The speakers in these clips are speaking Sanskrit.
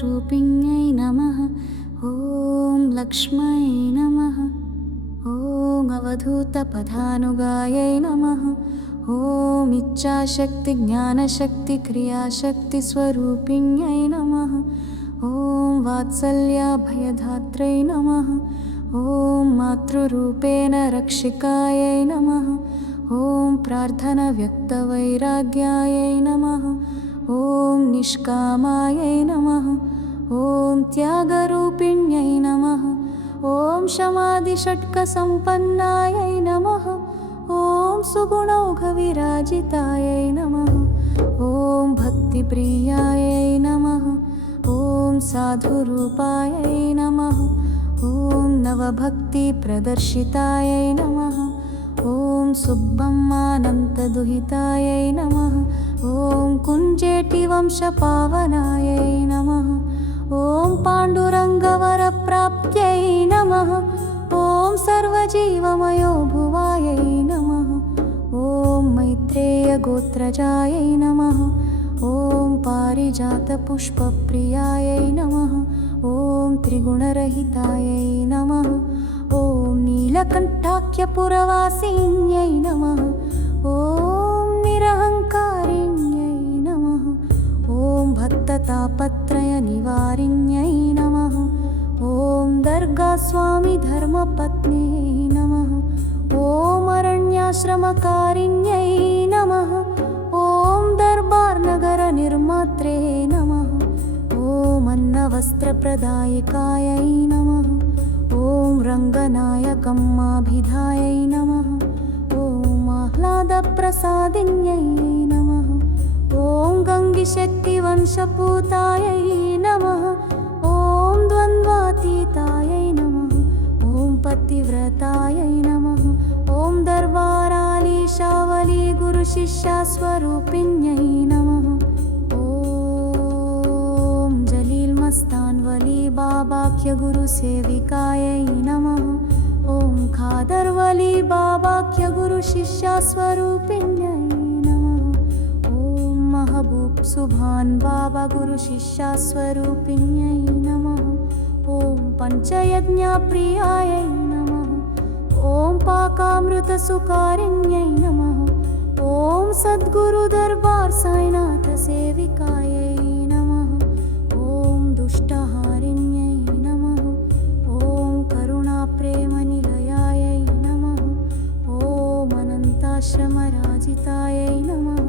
ज्ञानस्वरूपिण्यै नमः। ॐ लक्ष्मै नमः। ॐ अवधूतपदानुगायै नमः। ॐ इच्छाशक्तिज्ञानशक्तिक्रियाशक्तिस्वरूपिण्यै नमः। ॐ वात्सल्याभयधात्रै नमः। ॐ मातृरूपेण रक्षिकायै नमः। ॐ प्रार्थनाव्यक्तवैराग्यायै नमः। ॐ निष्कामायै नमः। ॐ त्यागरूपिण्यै नमः। ॐ शमादिषट्कसम्पन्नायै नमः। ॐ सुगुणौघविराजितायै नमः। ॐ भक्तिप्रियायै नमः। ॐ साधुरूपायै नमः। ॐ नवभक्तिप्रदर्शितायै नमः। ॐ सुब्बम्मानन्तदुहितायै नमः। ॐ कुञ्जेटिवंशपावनायै नमः। ॐ पाण्डुरङ्गवरप्राप्त्यै नमः। ॐ सर्वजीवमयो भुवायै नमः। ॐ मैत्रेयगोत्रजायै नमः। ॐ पारिजातपुष्पप्रियायै नमः। ॐ त्रिगुणरहितायै नमः। ॐ नीलकण्ठाख्यपुरवासिन्यै नमः। ॐ निरहङ्कारिण्यै नमः। ॐ भक्ततापत्रयनिवारिण्यै नमः। ॐ दर्गास्वामिधर्मपत्न्यै नमः। ॐ अरण्याश्रमकारिण्यै नमः। ॐ दर्बार्नगरनिर्मात्रे नमः। ॐ अन्नवस्त्रप्रदायिकायै नमः। ॐ रङ्गनायकम्माभिधायै नमः। ॐ आह्लादप्रसादिन्यै नमः। ॐ गङ्गिशक्तिवंशपूतायै नमः। ॐ द्वन्द्वातीतायै नमः। ॐ पतिव्रतायै नमः। ॐ दर्बारालीशावली गुरुशिष्यास्वरूपिण्यै नमः। ॐ जलील्मस्तान्वली बाबाख्यगुरुसेविकायै नमः। ॐ खादर्वली बाबाख्यगुरुशिष्यास्वरूपिण्यै नमः। ॐ महबूब सुभान बाबा गुरुशिष्यास्वरूपिण्यै नमः। ॐ पञ्चयज्ञप्रियायै नमः। ॐ पाकामृतसुकारिण्यै नमः। ॐ सद्गुरुदरबार साईनाथसेविकायै नमः। ॐ दुष्टहारिण्यै नमः। ॐ करुणाप्रेमनिलयायै नमः। ॐ अनन्ताश्रमराजितायै नमः।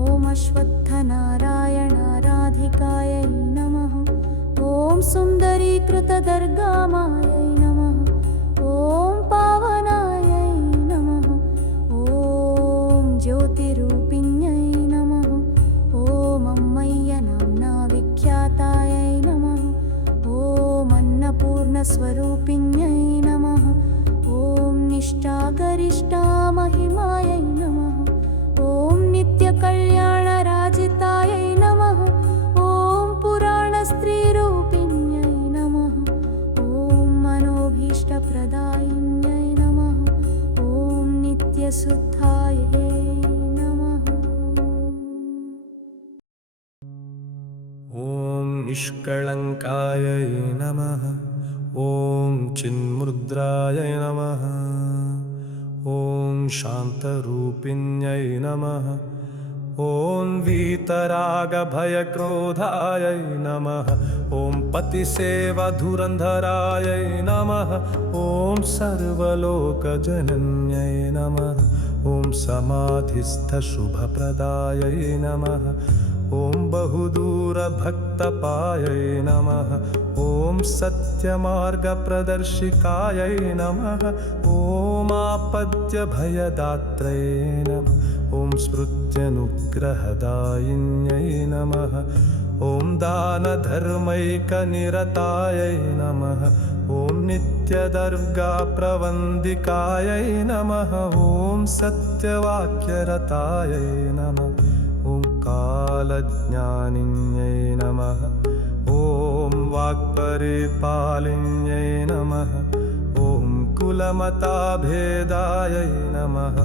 ॐ अश्वत्थनारायणाराधिकायै नमः। ॐ सुन्दरीकृतदर्गामायै नमः। ॐ पावनायै नमः। ॐ ज्योतिरूपिण्यै नमः। ॐ अम्मय्यनाम्ना विख्यातायै नमः। ॐ अन्नपूर्णस्वरूपिण्यै नमः। ॐ निष्ठागरिष्ठामहिमायै नमः। ॐ नित्यकल्याणराजितायै नमः। ॐ पुराणस्त्रीरूपिण्यै नमः। ॐ मनोभीष्टप्रदायिन्यै नमः। ॐ नित्यशुद्धायै नमः। ॐ निष्कळङ्कायै नमः। ॐ चिन्मुद्रायै नमः। ॐ शान्तरूपिण्यै नमः। ॐ वीतरागभयक्रोधायै नमः। ॐ पतिसेवाधुरन्धरायै नमः। ॐ सर्वलोकजनन्यै नमः। ॐ समाधिस्थशुभप्रदायै नमः। ॐ बहुदूरभक्तपायै नमः। ॐ सत्यमार्गप्रदर्शिकायै नमः। ॐ आपद्यभयदात्रै नमः। ॐ स्मृत्यनुग्रहदायिन्यै नमः। ॐ दानधर्मैकनिरतायै नमः। ॐ नित्यदर्गाप्रवन्दिकायै नमः। ॐ सत्यवाक्यरतायै नमः। ॐ कालज्ञानिन्यै नमः। ॐ वाक्परिपालिन्यै नमः। ॐ कुलमताभेदायै नमः।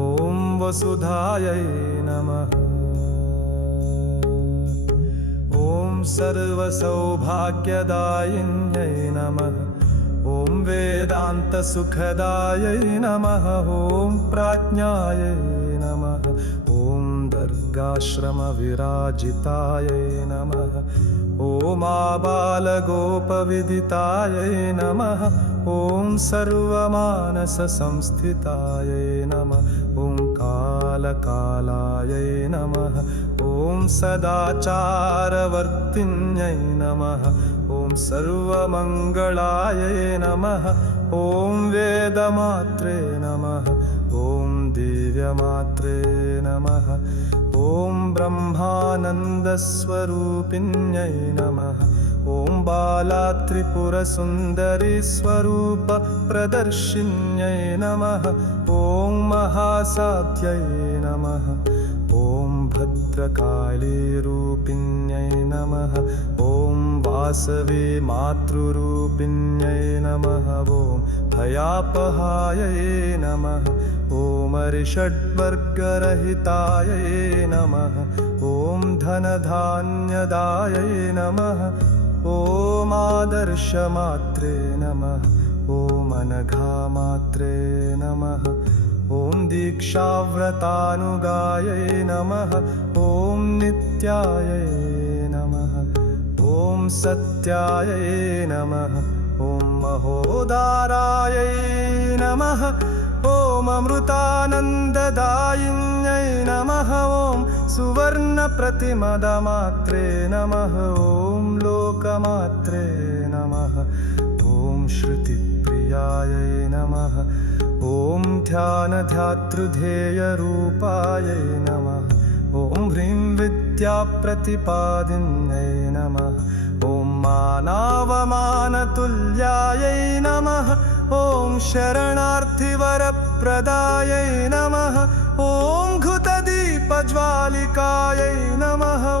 ॐ वसुधायै नमः। ॐ सर्वसौभाग्यदायिन्यै नमः ॐ वेदान्तसुखदायै नमः ॐ प्राज्ञायै नमः ॐ दर्गाश्रमविराजितायै नमः ॐ आबालगोपविदितायै नमः ॐ सर्वमानससंस्थितायै नमः ॐ कालकालायै नमः ॐ सदाचारवर्तिन्यै नमः ॐ सर्वमङ्गलायै नमः ॐ वेदमात्रे नमः ॐ दिव्यमात्रे नमः ॐ ब्रह्मानन्दस्वरूपिण्यै नमः ॐ बालात्रिपुरसुन्दरी स्वरूपप्रदर्शिन्यै नमः ॐ महासाध्यै नमः ॐ भद्रकालीरूपिण्यै नमः ॐ वासवी मातृरूपिण्यै नमः ॐ भयापहायै नमः ॐ अरिषड्वर्गरहितायै नमः ॐ धनधान्यदायै नमः ॐ आदर्शमात्रे नमः ॐ अनघामात्रे नमः ॐ दीक्षाव्रतानुगायै नमः ॐ नित्यायै नमः ॐ सत्यायै नमः ॐ महोदारायै नमः ॐ अमृतानन्ददायिन्यै नमः ॐ सुवर्णप्रतिमदमात्रे नमः ॐ लोकमात्रे नमः ॐ श्रुतिप्रियायै नमः ॐ ध्यानध्यातृध्येयरूपायै नमः ॐ ह्रीं विद्याप्रतिपादिन्यै नमः ॐ मानावमानतुल्यायै नमः ॐ शरणार्थिवरप्रदायै नमः ॐ घृतदीपज्वालिकायै नमः ॐ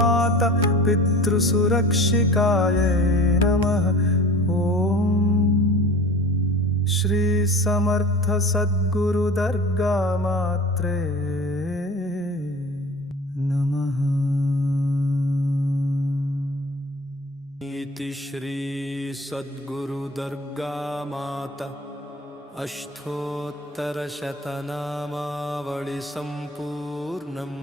माता पितृसुरक्षिकायै नमः ॐ श्री समर्थ सद्गुरु दर्गा मात्रे नमः। इति श्री सद्गुरु दर्गा माता अष्टोत्तरशतनामावळि सम्पूर्णम्।